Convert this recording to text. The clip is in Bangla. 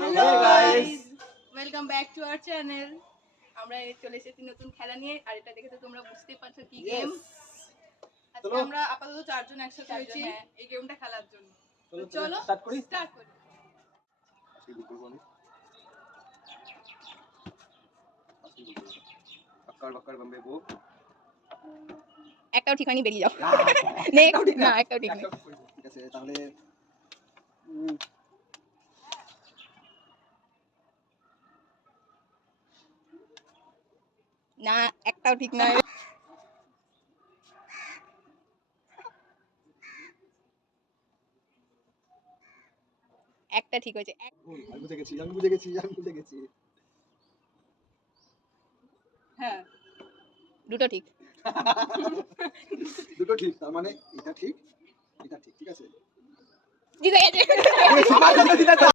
Hello guys, welcome back to our channel. আমরা চলে এসেছি নতুন খেলা নিয়ে, আর এটা দেখে তো তোমরা বুঝতেই পারছো কি গেম। আজকে আমরা আপাতত চারজন একসাথে হয়েছি এই গেমটা খেলার জন্য। চলো স্টার্ট করি। একটাও ঠিক হয়নি, বেরিয়ে যাও। নেক্সট, না একটাও ঠিক নেই। ঠিক আছে তাহলে না একটাও ঠিক নয়। একটা ঠিক হয়েছে। আমি বুঝে গেছি। হ্যাঁ, দুটো ঠিক। দুটো ঠিক, তার মানে এটা ঠিক, ঠিক আছে। ঠিক হয়ে গেছে।